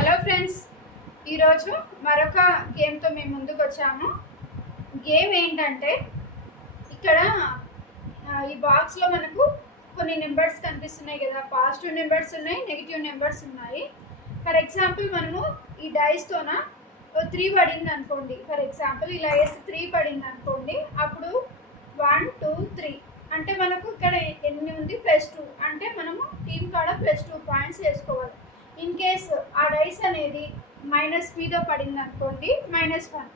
Hello friends, ఈరోజు మరొక గేమ్తో మేము ముందుకు వచ్చాము. గేమ్ ఏంటంటే ఇక్కడ ఈ బాక్స్లో మనకు కొన్ని నెంబర్స్ కనిపిస్తున్నాయి కదా. పాజిటివ్ నెంబర్స్ ఉన్నాయి, నెగిటివ్ నెంబర్స్ ఉన్నాయి. ఫర్ ఎగ్జాంపుల్ మనము ఈ డైస్తోన 3 పడింది అనుకోండి. ఫర్ ఎగ్జాంపుల్ ఇలా వేసి 3 పడింది అనుకోండి. అప్పుడు 1 2 3 అంటే మనకు ఇక్కడ ఎన్ని ఉంది +2 అంటే మనము టీమ్ కాడ +2 పాయింట్స్ వేసుకోవాలి. ఇన్ కేస్ ఆ డైస్ అనేది మైనస్ మీద పడింది అనుకోండి, -1.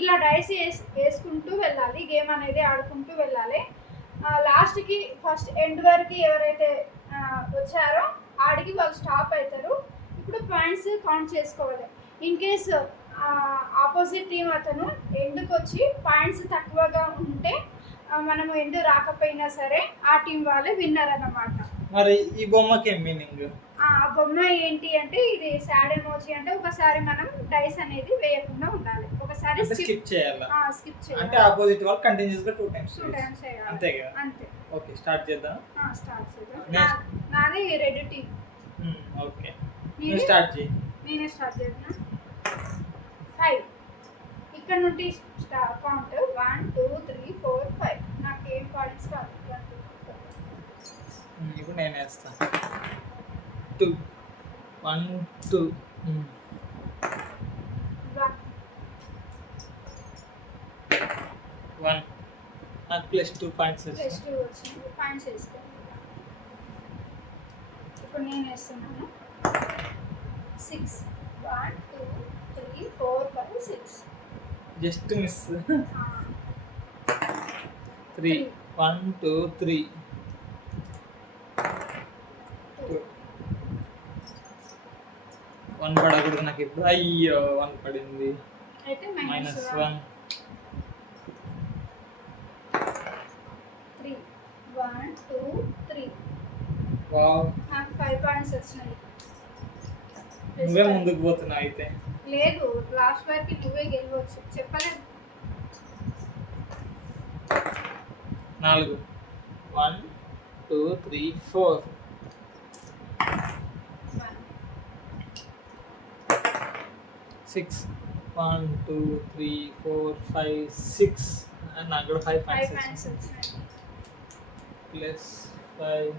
ఇలా డైస్ వేసుకుంటూ వెళ్ళాలి. గేమ్ అనేది ఆడుకుంటూ వెళ్ళాలి. లాస్ట్కి ఫస్ట్ ఎండ్ వరకు ఎవరైతే వచ్చారో ఆడికి వాళ్ళు స్టాప్ అవుతారు. ఇప్పుడు పాయింట్స్ కౌంట్ చేసుకోవాలి. ఇన్ కేస్ ఆపోజిట్ టీం అతను ఎండ్కి వచ్చి పాయింట్స్ తక్కువగా ఉంటే మనము ఎండ్ రాకపోయినా సరే ఆ టీం వాళ్ళే విన్నర్ అన్నమాట. మరి ఈ బొమ్మకి ఏం మీనింగ్? ఆ బొమ్మ ఏంటి అంటే ఇది సాడ్ ఎమోజీ. అంటే ఒకసారి మనం డైస్ అనేది వేయకుండా ఉండాలి, ఒకసారి స్కిప్ చేయాలి. స్కిప్ చేయాలి. అంటే ఆపోజిట్ వాళ్ళు కంటిన్యూస్ గా 2 టైమ్స్ చేయాలి. అంతే కదా? అంతే. ఓకే, స్టార్ట్ చేద్దాం. నాది రెడ్ టీమ్. ఓకే, నేను స్టార్ట్ చేయి. నేనే స్టార్ట్ చేద్దాం. 5 ఇక్కడ నుండి కౌంట్ 1 2 3 4 5. నాకు ఏం పాయింట్స్ కాదు. ఇప్పుడు నేను వేస్తాను. 2 1 2 1 నాకు +2 పాయింట్స్ వచ్చింది. పాయింట్స్ వేసుకోండి. ఇప్పుడు నేను వేస్తున్నాను. 6 1 2 3 4 5 6. Just miss. 3 1 2 3 1 పడకూడదు నాకు ఇప్పుడు. అయ్యో 1 పడింది. అయితే -1 3 1 2 3. వావ్, నాకు 5 పాయింట్స్ వచ్చినాయి. నువ్వే ముందుకు పోతున్నావు అయితే. లేదు, లాస్ట్ వరకు నువ్వే గెలవచ్చు. చెప్పలేదు. 4 1 2 3 4 6 1 2 3 4 5 6 అండ్ నాకు కూడా 5 పాయింట్స్ వచ్చినాయి. +5.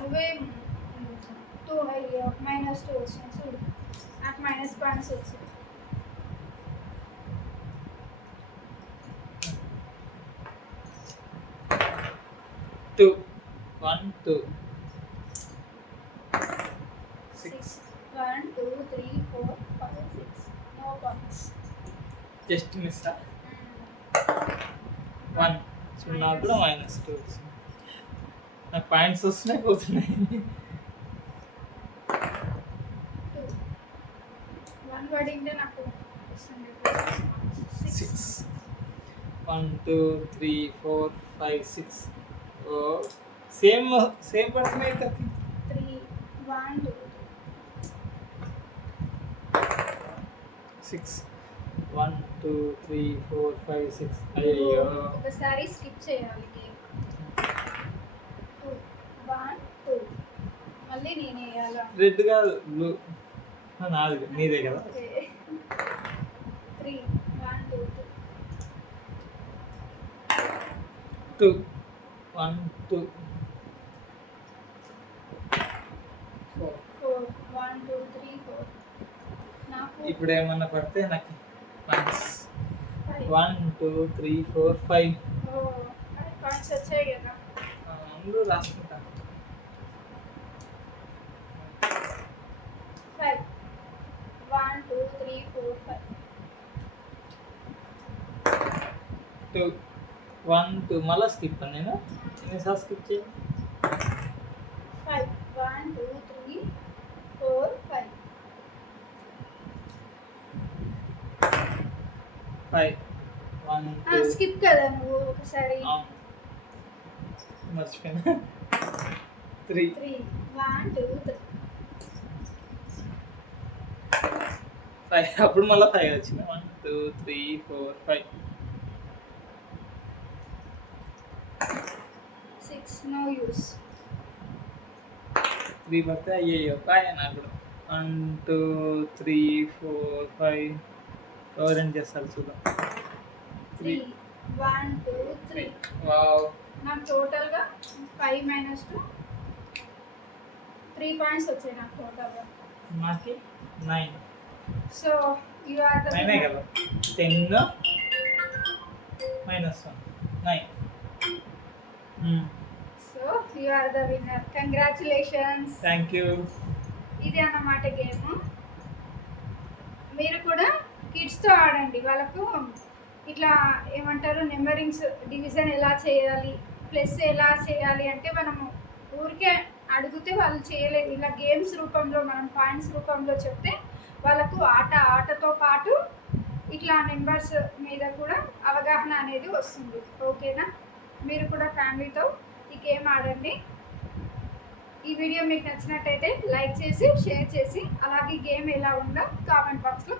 నువ్వే -2 వచ్చినాయి. చూడు, నాకు మైనస్ పాయింట్స్ వచ్చాయి. 2 1 2 6 1 2 3 4 5 6. No points. Just miss. 1 so నాకు కూడా -2 వచ్చింది. నాకు పాయింట్స్ వస్తున్నాయి పోతున్నాయి. 1 పడింటే నాకు 6 1 2 3 4 5 6. ఓ సేమ్ పడుతున్నాయి. 3 1 2 6 1 2 3 4 5 6. అయ్యో, ఒకసారి స్కిప్ చేయాలి గేమ్. 2 1 2 మళ్ళీ నేనే వేయాలా? రెడ్ కాదు, బ్లూ. నాది నీదే కదా. 3 1 2 2 1 2 4 4 1 2 3 4. నాకు ఇప్పుడు ఏమన్నా పడితే నాకు పాయింట్స్. 5. 1 2 3 4 5 5 పాయింట్స్ వచ్చాయి కదా. ముందు రాసుకుంటా. 5 1 2 3 4 5. 2 1 2 మళ్ళీ స్కిప్ నేను ఎన్నిసార్లు స్కిప్ చేయాలి? 5 1 2 3 4 5. 5 1 2 స్కిప్ కదా నువ్వు ఒకసారి. మర్చిపోయినా. 3 3 1 2 3 5. అప్పుడు మళ్ళీ 5 వచ్చింది. 1 2 3 4 5 6. No use. 3 పడితే అయ్యో పాయ నాకు కూడా. 1 2 3 4 5 ఎవరెంట్ చేస్తారు చూద్దాం. 3 1 2 3 వావ్. నాకు టోటల్గా 5 మైనస్ 2 3 పాయింట్స్ వచ్చాయి నాకు టోటల్గా. నాకి 9. సో యు ఆర్ ద 9 కదా. 10 -1 9. So you are the winner. Congratulations. Thank you. ఇది అన్నమాట గేమ్. మీరు కూడా కిడ్స్తో ఆడండి. వాళ్ళకు ఇట్లా ఏమంటారు నెంబరింగ్స్ డివిజన్ ఎలా చేయాలి, ప్లస్ ఎలా చేయాలి అంటే మనము ఊరికే అడిగితే వాళ్ళు చేయలేదు. ఇలా గేమ్స్ రూపంలో మనం పాయింట్స్ రూపంలో చెప్తే వాళ్ళకు ఆటతో పాటు ఇట్లా నెంబర్స్ మీద కూడా అవగాహన అనేది వస్తుంది. ఓకేనా? మీరు కూడా ఫ్యామిలీతో ఈ గేమ్ ఆడండి. ఈ వీడియో మీకు నచ్చినట్టయితే లైక్ చేసి షేర్ చేసి అలాగే గేమ్ ఎలా ఉందో కామెంట్ బాక్స్లో